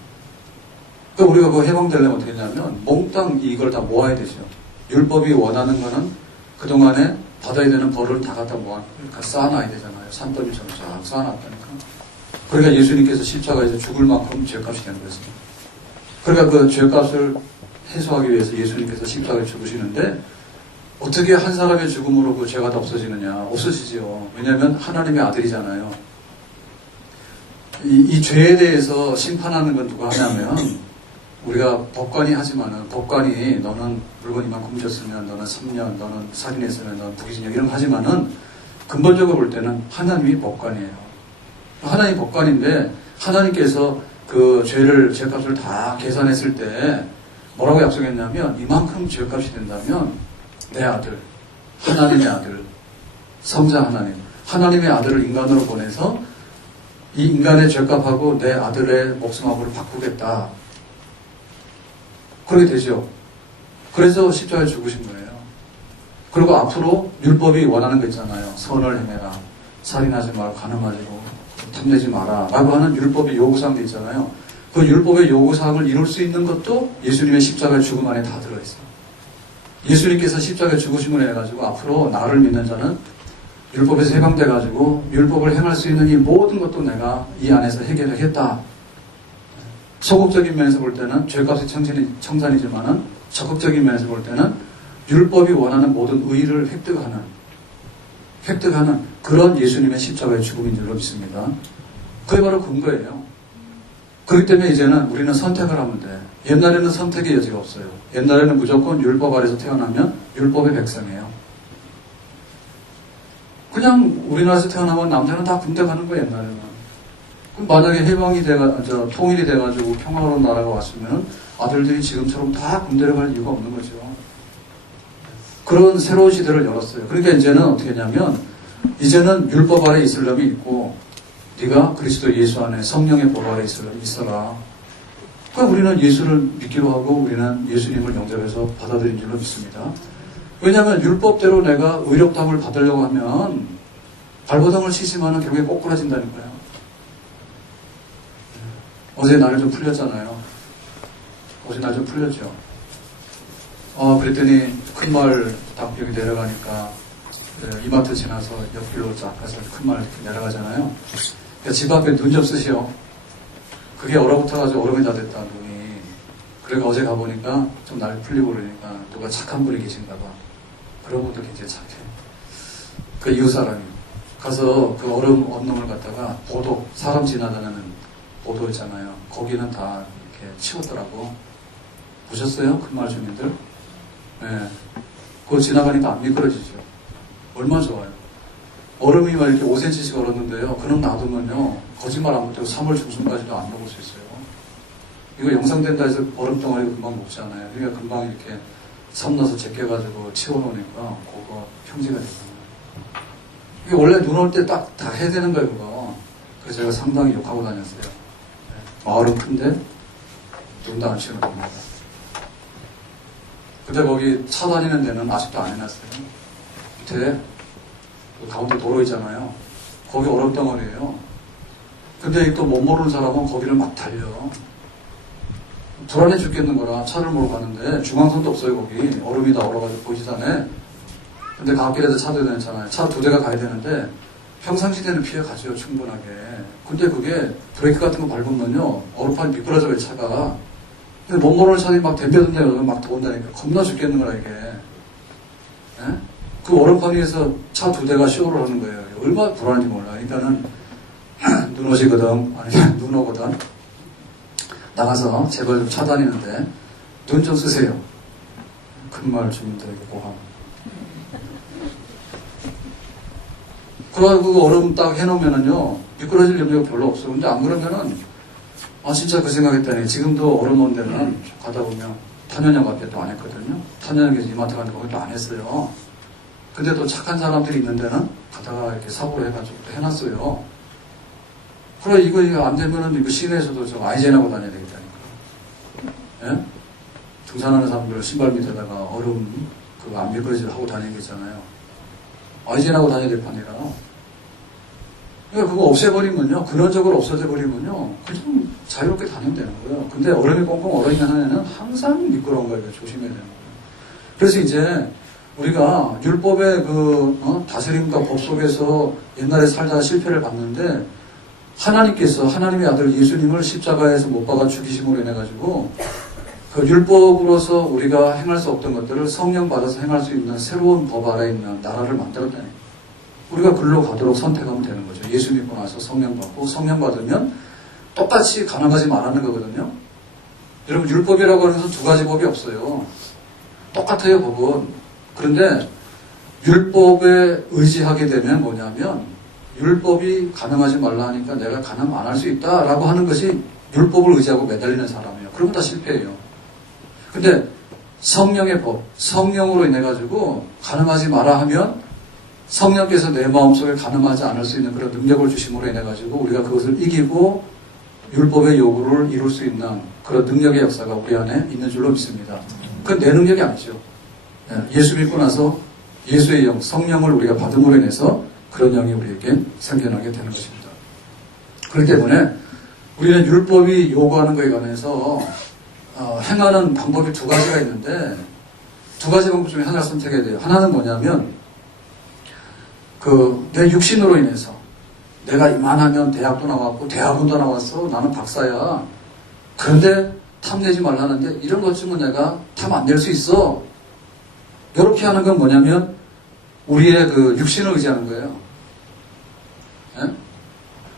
그러니까 우리가 그거 해방되려면 어떻게 했냐면 몽땅 이걸 다 모아야 되죠. 율법이 원하는 거는 그동안에 받아야 되는 벌을 다 갖다 그러니까 쌓아놔야 되잖아요. 산더미처럼 쫙 쌓아놨다니까. 그러니까 예수님께서 십자가에서 죽을 만큼 죄값이 되는 거였어요. 그러니까 그 죄값을 해소하기 위해서 예수님께서 십자가에 죽으시는데 어떻게 한 사람의 죽음으로 그 죄가 다 없어지느냐? 없어지지요. 왜냐하면 하나님의 아들이잖아요. 이 죄에 대해서 심판하는 건 누가 하냐면 우리가 법관이 하지만은 법관이 너는 물건 이만큼 훔쳤으면 너는 3년, 너는 살인했으면 너는 부기징역 이런 거 하지만은 근본적으로 볼 때는 하나님이 법관이에요. 하나님이 법관인데 하나님께서 그 죄값을 다 계산했을 때 뭐라고 약속했냐면 이만큼 죄값이 된다면 내 아들, 하나님의 아들, 성자 하나님의 아들을 인간으로 보내서 이 인간의 죄값하고 내 아들의 목숨하고를 바꾸겠다. 그렇게 되죠. 그래서 십자가에 죽으신 거예요. 그리고 앞으로 율법이 원하는 거 있잖아요. 선을 행해라. 살인하지 마라. 간음하지 마. 탐내지 마라. 라고 하는 율법의 요구사항도 있잖아요. 그 율법의 요구사항을 이룰 수 있는 것도 예수님의 십자가의 죽음 안에 다 들어있어요. 예수님께서 십자가에 죽으심을 해가지고 앞으로 나를 믿는 자는 율법에서 해방돼가지고 율법을 행할 수 있는 이 모든 것도 내가 이 안에서 해결하겠다. 소극적인 면에서 볼 때는 죄값이 청산이지만은 적극적인 면에서 볼 때는 율법이 원하는 모든 의의를 획득하는 그런 예수님의 십자가의 죽음인 줄로 믿습니다. 그게 바로 근거예요. 그렇기 때문에 이제는 우리는 선택을 하면 돼. 옛날에는 선택의 여지가 없어요. 옛날에는 무조건 율법 아래서 태어나면 율법의 백성이에요. 그냥 우리나라에서 태어나면 남자는 다 군대 가는 거예요, 옛날에는. 그럼 만약에 통일이 돼가지고 평화로운 나라가 왔으면 아들들이 지금처럼 다 군대를 갈 이유가 없는 거죠. 그런 새로운 시대를 열었어요. 그러니까 이제는 어떻게 했냐면 이제는 율법 아래 있으려면 있고 네가 그리스도 예수 안에 성령의 법 아래 있어라. 그러니까 우리는 예수를 믿기로 하고 우리는 예수님을 영접해서 받아들인 줄로 믿습니다. 왜냐하면 율법대로 내가 의롭다함을 받으려고 하면 발버둥을 치지만은 결국에 꼬꾸라진다니까요. 어제 날 좀 풀렸잖아요. 어제 날 좀 풀렸죠. 그랬더니 큰 마을 딱 여기 내려가니까 이마트 지나서 옆길로 쫙 가서 큰 마을 이렇게 내려가잖아요. 그러니까 집 앞에 눈 좀 쓰시오. 그게 얼어붙어가지고 얼음이 다 됐다 눈이. 그러니까 어제 가보니까 좀 날 풀리고 그러니까 누가 착한 분이 계신가 봐. 그런 분도 굉장히 착해. 그 이웃 사람이 가서 그 얼음 언놈을 갖다가 보도 사람 지나다니는 보도 있잖아요. 거기는 다 이렇게 치웠더라고. 보셨어요? 큰마을 주민들? 예. 그거 지나가니까 안 미끄러지죠. 얼마나 좋아요. 얼음이 막 이렇게 5cm씩 얼었는데요. 그놈 놔두면요. 거짓말 안 못하고 3월 중순까지도 안 먹을 수 있어요. 이거 영상된다 해서 얼음덩어리 금방 먹잖아요. 그러니까 금방 이렇게 삶나서 제껴가지고 치워놓으니까 그거 평지가 되잖아요. 이게 원래 눈 올 때 딱 다 해야 되는 거예요, 그거. 그래서 제가 상당히 욕하고 다녔어요. 마을은 큰데 눈도 안 치우는 겁니다. 근데 거기 차 다니는 데는 아직도 안 해놨어요. 밑에 그 가운데 도로 있잖아요. 거기 얼음덩어리예요. 근데 또 못 모르는 사람은 거기를 막 달려. 불안해 죽겠는 거라 차를 몰고 가는데 중앙선도 없어요. 거기 얼음이 다 얼어가지고 보이지도 않아. 근데 갓길에서 차도 되잖아요. 차 2대가 가야 되는데 평상시대는 피해가죠. 충분하게. 근데 그게 브레이크 같은 거 밟으면요 얼음판이 미끄러져요. 차가. 근데 못 모르는 차들이 막 덤벼든다고 막 도운다니까 겁나 죽겠는 거라 이게. 예? 그 얼음판 위에서 차 2대가 쇼를 하는 거예요. 얼마나 불안한지 몰라. 그러니까는 눈 오시거든 아니면 눈 오거든 나가서 제발 좀 차다니는데 눈 좀 쓰세요. 큰마을 주민들에게 고함. 그래가지고 얼음 딱 해놓으면은요 미끄러질 염려가 별로 없어. 근데 안 그러면은 진짜 그 생각했더니 지금도 얼음 온 데는 가다 보면 탄현역 앞에 또 안 했거든요. 탄현역에서 이마트 가는데 거기도 안 했어요. 근데 또 착한 사람들이 있는 데는 가다가 이렇게 사고를 해가지고 또 해놨어요. 그래 이거 안 되면은 이거 시내에서도 좀 아이젠하고 다녀야 되겠다니까. 예? 등산하는 사람들 신발 밑에다가 얼음 그 안 미끄러지게 하고 다니는 게 있잖아요. 아이젠하고 다녀야 될 판이라. 그러니까 그거 없애버리면요, 근원적으로 없어져버리면요, 그냥 자유롭게 다니면 되는 거예요. 근데 얼음이 꽁꽁 얼어있는 한에는 항상 미끄러운 거예요. 조심해야 되는 거예요. 그래서 이제 우리가 율법의 다스림과 법 속에서 옛날에 살다가 실패를 봤는데 하나님께서 하나님의 아들 예수님을 십자가에서 못 박아 죽이심으로 인해가지고 그 율법으로서 우리가 행할 수 없던 것들을 성령 받아서 행할 수 있는 새로운 법 아래 있는 나라를 만들었다니. 우리가 글로 가도록 선택하면 되는 거죠. 예수 믿고 나서 성령 받고 성령 받으면 똑같이 가능하지 말라는 거거든요. 여러분 율법이라고 하는 것은 2가지 법이 없어요. 똑같아요 법은. 그런데 율법에 의지하게 되면 뭐냐면 율법이 가능하지 말라 하니까 내가 가능 안 할 수 있다라고 하는 것이 율법을 의지하고 매달리는 사람이에요. 그러면 다 실패해요. 근데 성령의 법, 성령으로 인해가지고 가능하지 마라 하면 성령께서 내 마음속에 가능하지 않을 수 있는 그런 능력을 주심으로 인해가지고 우리가 그것을 이기고 율법의 요구를 이룰 수 있는 그런 능력의 역사가 우리 안에 있는 줄로 믿습니다. 그건 내 능력이 아니죠. 예수 믿고 나서 예수의 영, 성령을 우리가 받음으로 인해서 그런 영이 우리에게 생겨나게 되는 것입니다. 그렇기 때문에 우리는 율법이 요구하는 것에 관해서 행하는 방법이 2가지가 있는데 2가지 방법 중에 하나를 선택해야 돼요. 하나는 뭐냐면 내 육신으로 인해서 내가 이만하면 대학도 나왔고 대학원도 나왔어. 나는 박사야. 그런데 탐내지 말라는데 이런 것쯤은 내가 탐 안 낼 수 있어. 이렇게 하는 건 뭐냐면 우리의 그 육신을 의지하는 거예요. 예?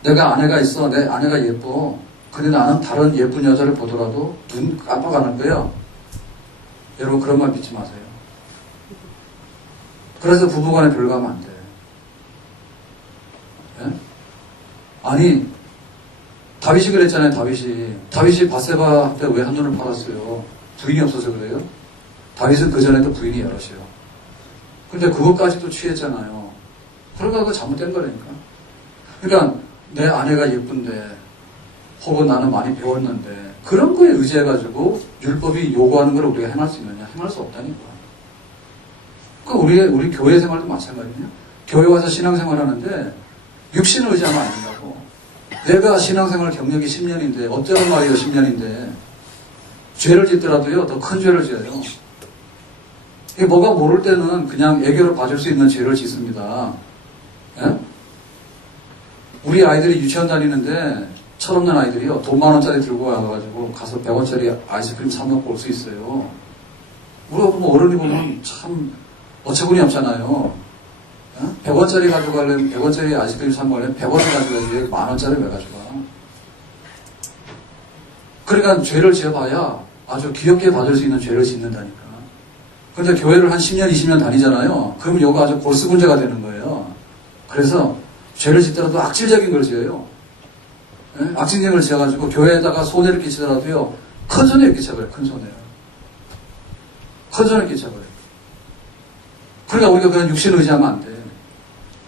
내가 아내가 있어. 내 아내가 예뻐. 근데 나는 다른 예쁜 여자를 보더라도 눈 깜빡하는 거예요. 여러분 그런 말 믿지 마세요. 그래서 부부간에 별거하면 안 돼. 예? 아니 다윗이 그랬잖아요. 다윗이 밧세바한테 왜 한눈을 팔았어요? 부인이 없어서 그래요? 다윗은 그전에도 부인이 여럿이요. 근데 그것까지도 취했잖아요. 그러니까 그거 잘못된 거라니까. 그러니까 내 아내가 예쁜데 혹은 나는 많이 배웠는데 그런 거에 의지해가지고 율법이 요구하는 걸 우리가 행할 수 있느냐? 행할 수 없다니까. 우리 교회 생활도 마찬가지냐? 교회 와서 신앙생활 하는데 육신을 의지하면 안 된다고. 내가 신앙생활 경력이 10년인데 어쩌란 말이에요 10년인데 죄를 짓더라도요 더 큰 죄를 지어요. 이게 뭐가 모를 때는 그냥 애교로 봐줄 수 있는 죄를 짓습니다. 예? 우리 아이들이 유치원 다니는데 철없는 아이들이요 돈 10,000원짜리 들고 와가지고 가서 100원짜리 아이스크림 사 먹고 올 수 있어요. 우리가 보면 어른이 보면 참 어처구니 없잖아요. 100원짜리 가져가려면 100원짜리 아이스크림 사 먹으려면 100원을 가져가지 왜 10,000원짜리 왜 가져가. 그러니까 죄를 지어봐야 아주 귀엽게 받을 수 있는 죄를 짓는다니까. 근데 교회를 한 10년, 20년 다니잖아요. 그럼 요거 아주 골수분자가 되는 거예요. 그래서 죄를 짓더라도 악질적인 걸 지어요. 예? 악질적인 걸 지어가지고 교회에다가 손해를 끼치더라도요, 큰 손해를 끼쳐버려요. 큰 손해를. 큰 손해를 끼쳐버려요. 그러니까 우리가 그냥 육신을 의지하면 안 돼.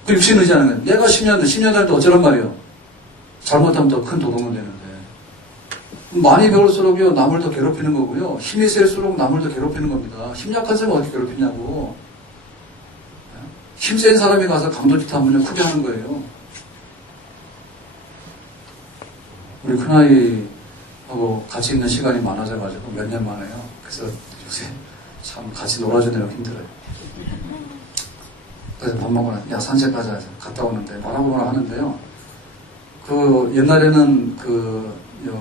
그 육신을 의지하는 거예요. 내가 10년 다닐 때 어쩌란 말이에요. 잘못하면 더 큰 도둑은 되는데. 많이 배울수록요, 남을 더 괴롭히는 거고요. 힘이 셀수록 남을 더 괴롭히는 겁니다. 힘 약한 사람이 어떻게 괴롭히냐고. 힘센 사람이 가서 강도짓 하면 크게 하는 거예요. 우리 큰아이하고 같이 있는 시간이 많아져가지고 몇 년 만에요. 그래서 요새 참 같이 놀아주느라고 힘들어요. 그래서 밥 먹고 야 산책 가자 갔다 오는데 뭐라 하는데요. 그 옛날에는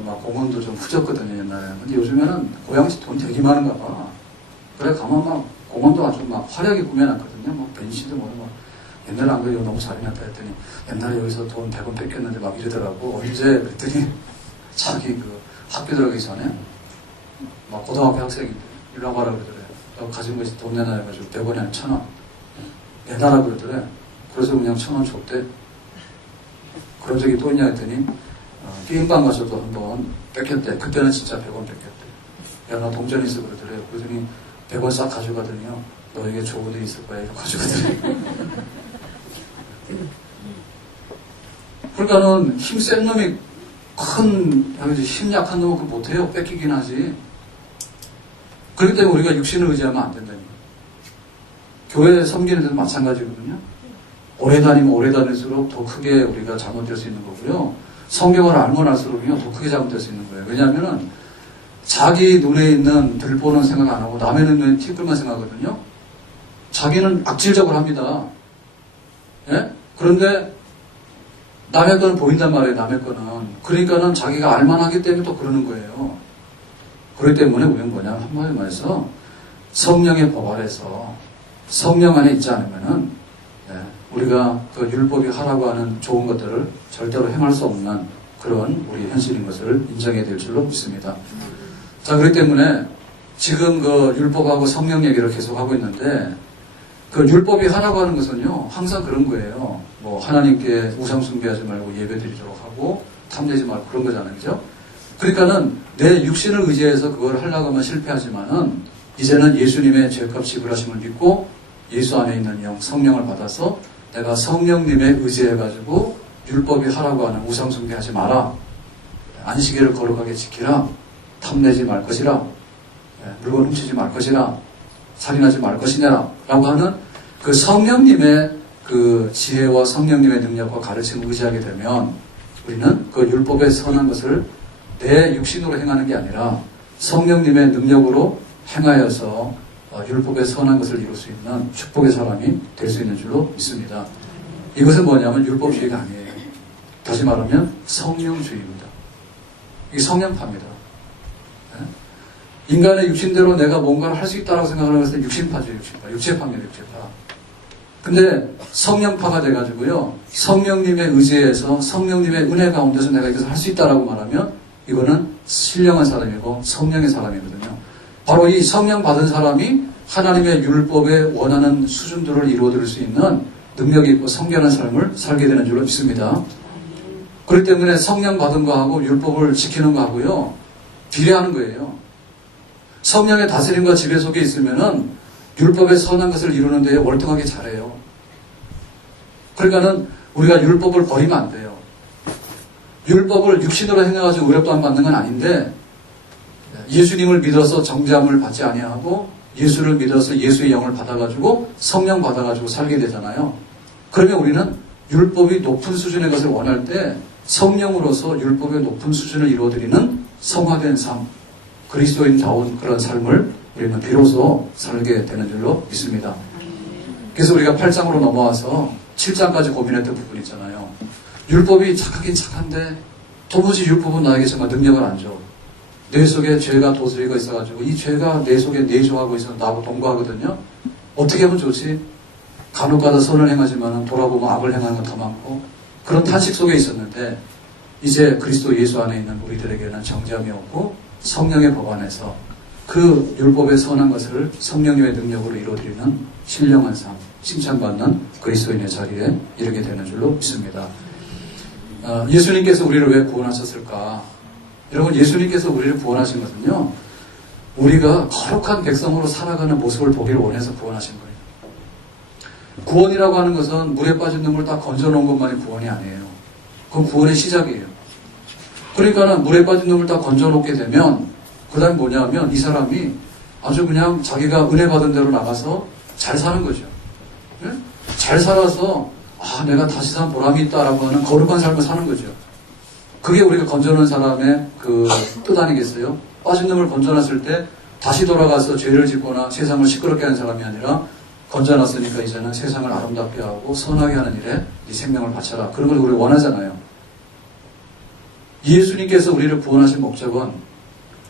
막 공원도 좀 후졌거든요, 옛날에는. 근데 요즘에는 고양시 돈 되게 많은가 봐. 그래 가면 막 공원도 아주 막 화려하게 꾸며놨거든요. 뭐 벤시도 뭐 옛날에 안 그래도 너무 잘해놨다 했더니 옛날에 여기서 돈 100원 뺏겼는데 막 이러더라고. 언제 그랬더니 자기 그 학교 들어가기 전에 막 고등학교 학생인데 일로 와봐라 그러더래. 너 가진 것이 돈 내놔 해가지고 100원이 아니라 1000원 내놔라 그러더래. 그래서 그냥 1000원 줬대. 그런 적이 또 있냐 했더니 게임방 가서도 한번 뺏겼대. 그때는 진짜 100원 뺏겼대. 야, 나 동전이 있어 그러더래. 그러더니 100원 싹 가져가더니요. 너에게 좋은 일 있을 거야. 이러고 가져가더래. 그러니까는 힘 센 놈이 힘 약한 놈은 그거 못해요. 뺏기긴 하지. 그렇기 때문에 우리가 육신을 의지하면 안 된다니. 교회 섬기는 데도 마찬가지거든요. 오래 다니면 오래 다닐수록 더 크게 우리가 잘못될 수 있는 거고요. 성경을 알면 알수록요, 더 크게 잘못될 수 있는 거예요. 왜냐하면은, 자기 눈에 있는 들보는 생각 안 하고, 남의 눈에 티끌만 생각하거든요. 자기는 악질적으로 합니다. 예? 그런데, 남의 거는 보인단 말이에요, 남의 거는. 그러니까는 자기가 알만하기 때문에 또 그러는 거예요. 그렇기 때문에 우리는 뭐냐면, 한마디로 말해서, 성령의 법 아래서, 성령 안에 있지 않으면은, 우리가 그 율법이 하라고 하는 좋은 것들을 절대로 행할 수 없는 그런 우리 현실인 것을 인정해야 될 줄로 믿습니다. 자, 그렇기 때문에 지금 그 율법하고 성령 얘기를 계속 하고 있는데 그 율법이 하라고 하는 것은요, 항상 그런 거예요. 뭐 하나님께 우상 숭배하지 말고 예배드리도록 하고 탐내지 말고 그런 거잖아요. 그죠? 그러니까는 내 육신을 의지해서 그걸 하려고 하면 실패하지만은 이제는 예수님의 죄값 지불하심을 믿고 예수 안에 있는 영, 성령을 받아서 내가 성령님의 의지해가지고 율법이 하라고 하는 우상 숭배하지 마라. 안식일을 거룩하게 지키라. 탐내지 말 것이라. 물건 훔치지 말 것이라. 살인하지 말 것이냐라. 라고 하는 그 성령님의 그 지혜와 성령님의 능력과 가르침을 의지하게 되면 우리는 그 율법의 선한 것을 내 육신으로 행하는 게 아니라 성령님의 능력으로 행하여서 율법의 선한 것을 이룰 수 있는 축복의 사람이 될 수 있는 줄로 믿습니다. 이것은 뭐냐면 율법주의가 아니에요. 다시 말하면 성령주의입니다. 이게 성령파입니다. 인간의 육신대로 내가 뭔가를 할 수 있다고 생각하는 것은 육신파죠, 육신파. 육체파입니다, 육체파. 근데 성령파가 돼가지고요, 성령님의 의지에서 성령님의 은혜 가운데서 내가 이것을 할 수 있다라고 말하면 이거는 신령한 사람이고 성령의 사람이거든요. 바로 이 성령 받은 사람이 하나님의 율법에 원하는 수준들을 이루어드릴 수 있는 능력이 있고 성결한 삶을 살게 되는 줄로 믿습니다. 그렇기 때문에 성령 받은 거하고 율법을 지키는 거하고요, 비례하는 거예요. 성령의 다스림과 지배 속에 있으면은 율법의 선한 것을 이루는 데에 월등하게 잘해요. 그러니까는 우리가 율법을 버리면 안 돼요. 율법을 육신으로 행해가지고 의롭다 안 받는 건 아닌데 예수님을 믿어서 정죄함을 받지 아니하고 예수를 믿어서 예수의 영을 받아가지고 성령 받아가지고 살게 되잖아요. 그러면 우리는 율법이 높은 수준의 것을 원할 때 성령으로서 율법의 높은 수준을 이루어드리는 성화된 삶, 그리스도인다운 그런 삶을 우리는 비로소 살게 되는 줄로 믿습니다. 그래서 우리가 8장으로 넘어와서 7장까지 고민했던 부분 있잖아요. 율법이 착하긴 착한데 도무지 율법은 나에게 정말 능력을 안 줘. 내 속에 죄가 도스리고 있어가지고 이 죄가 내 속에 내조하고 있어서 나하고 동거하거든요. 어떻게 하면 좋지? 간혹가다 선을 행하지만 돌아보면 악을 행하는 건 더 많고 그런 탄식 속에 있었는데 이제 그리스도 예수 안에 있는 우리들에게는 정죄함이 없고 성령의 법 안에서 그 율법의 선한 것을 성령님의 능력으로 이루어드리는 신령한 삶, 칭찬받는 그리스도인의 자리에 이르게 되는 줄로 믿습니다. 예수님께서 우리를 왜 구원하셨을까? 여러분, 예수님께서 우리를 구원하신 것은요, 우리가 거룩한 백성으로 살아가는 모습을 보기를 원해서 구원하신 거예요. 구원이라고 하는 것은 물에 빠진 놈을 딱 건져놓은 것만이 구원이 아니에요. 그건 구원의 시작이에요. 그러니까는 물에 빠진 놈을 딱 건져놓게 되면 그 다음에 뭐냐면 이 사람이 아주 그냥 자기가 은혜 받은 대로 나가서 잘 사는 거죠. 네? 잘 살아서 내가 다시 산 보람이 있다라고 하는 거룩한 삶을 사는 거죠. 그게 우리가 건져놓은 사람의 그 뜻 아니겠어요? 빠진 놈을 건져놨을 때 다시 돌아가서 죄를 짓거나 세상을 시끄럽게 하는 사람이 아니라 건져놨으니까 이제는 세상을 아름답게 하고 선하게 하는 일에 네 생명을 바쳐라. 그런 걸 우리가 원하잖아요. 예수님께서 우리를 구원하신 목적은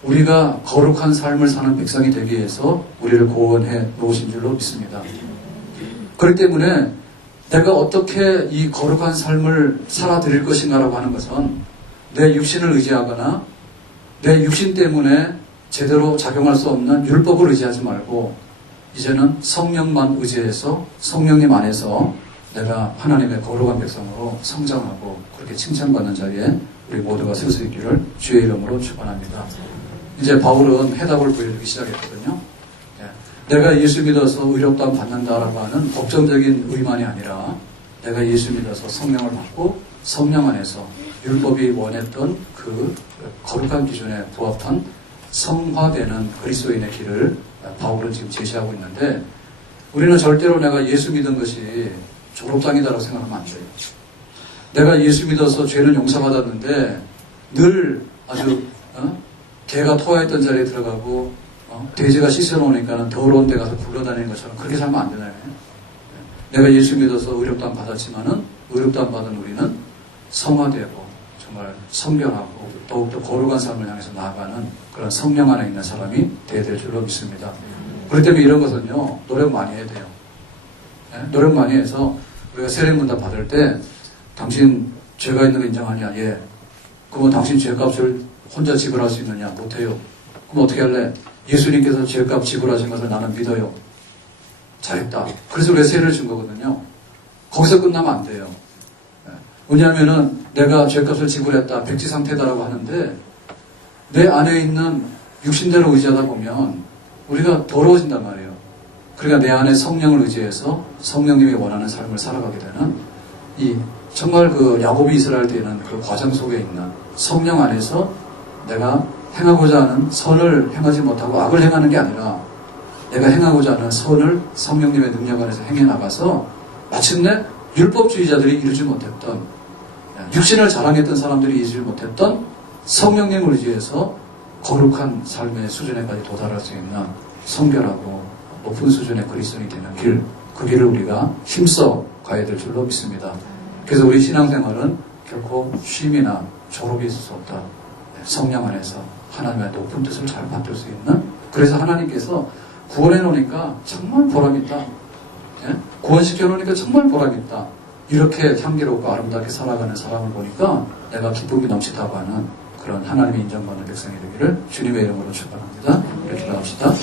우리가 거룩한 삶을 사는 백성이 되기 위해서 우리를 구원해 놓으신 줄로 믿습니다. 그렇기 때문에 내가 어떻게 이 거룩한 삶을 살아드릴 것인가라고 하는 것은 내 육신을 의지하거나 내 육신 때문에 제대로 작용할 수 없는 율법을 의지하지 말고 이제는 성령만 의지해서 성령님 안에서 내가 하나님의 거룩한 백성으로 성장하고 그렇게 칭찬받는 자리에 우리 모두가 설 수 있기를 주의 이름으로 축원합니다. 이제 바울은 해답을 보여주기 시작했거든요. 내가 예수 믿어서 의롭다함 받는다라고 하는 법정적인 의만이 아니라 내가 예수 믿어서 성령을 받고 성령 안에서 율법이 원했던 그 거룩한 기준에 부합한 성화되는 그리스도인의 길을 바울은 지금 제시하고 있는데 우리는 절대로 내가 예수 믿은 것이 졸업장이다라고 생각하면 안 돼요. 내가 예수 믿어서 죄는 용서받았는데 늘 아주 개가 토하였던 자리에 들어가고 돼지가 씻어놓으니까 더러운 데 가서 굴러다니는 것처럼 그렇게 살면 안 되나요? 내가 예수 믿어서 의롭다함 받았지만은 의롭다함 받은 우리는 성화되고 정말 성결하고 더욱더 거룩한 삶을 향해서 나아가는 그런 성령 안에 있는 사람이 되어야 될 줄로 믿습니다. 그렇기 때문에 이런 것은요, 노력 많이 해야 돼요. 노력 많이 해서 우리가 세례문답 받을 때 당신 죄가 있는 거 인정하냐? 예. 그러면 당신 죄값을 혼자 지불할 수 있느냐? 못해요. 그럼 어떻게 할래? 예수님께서 죄값 지불하신 것을 나는 믿어요. 잘했다. 그래서 우리가 세례를 준 거거든요. 거기서 끝나면 안 돼요. 왜냐하면은 내가 죄값을 지불했다, 백지 상태다라고 하는데 내 안에 있는 육신대로 의지하다 보면 우리가 더러워진단 말이에요. 그러니까 내 안에 성령을 의지해서 성령님이 원하는 삶을 살아가게 되는 이 정말 그 야곱이 이스라엘 때는 그 과정 속에 있는 성령 안에서 내가 행하고자 하는 선을 행하지 못하고 악을 행하는 게 아니라 내가 행하고자 하는 선을 성령님의 능력 안에서 행해 나가서 마침내 율법주의자들이 이루지 못했던 육신을 자랑했던 사람들이 이루지 못했던 성령님을 의지해서 거룩한 삶의 수준에까지 도달할 수 있는 성결하고 높은 수준의 그리스도인이 되는 길, 그 길을 우리가 힘써 가야 될 줄로 믿습니다. 그래서 우리 신앙생활은 결코 쉼이나 졸업이 있을 수 없다. 성령 안에서 하나님의 높은 뜻을 잘 받들 수 있는, 그래서 하나님께서 구원해 놓으니까 정말 보람있다. 구원시켜 놓으니까 정말 보람있다. 이렇게 향기롭고 아름답게 살아가는 사람을 보니까 내가 기쁨이 넘치다고 하는 그런 하나님의 인정받는 백성이 되기를 주님의 이름으로 축원합니다. 이렇게 기도합시다.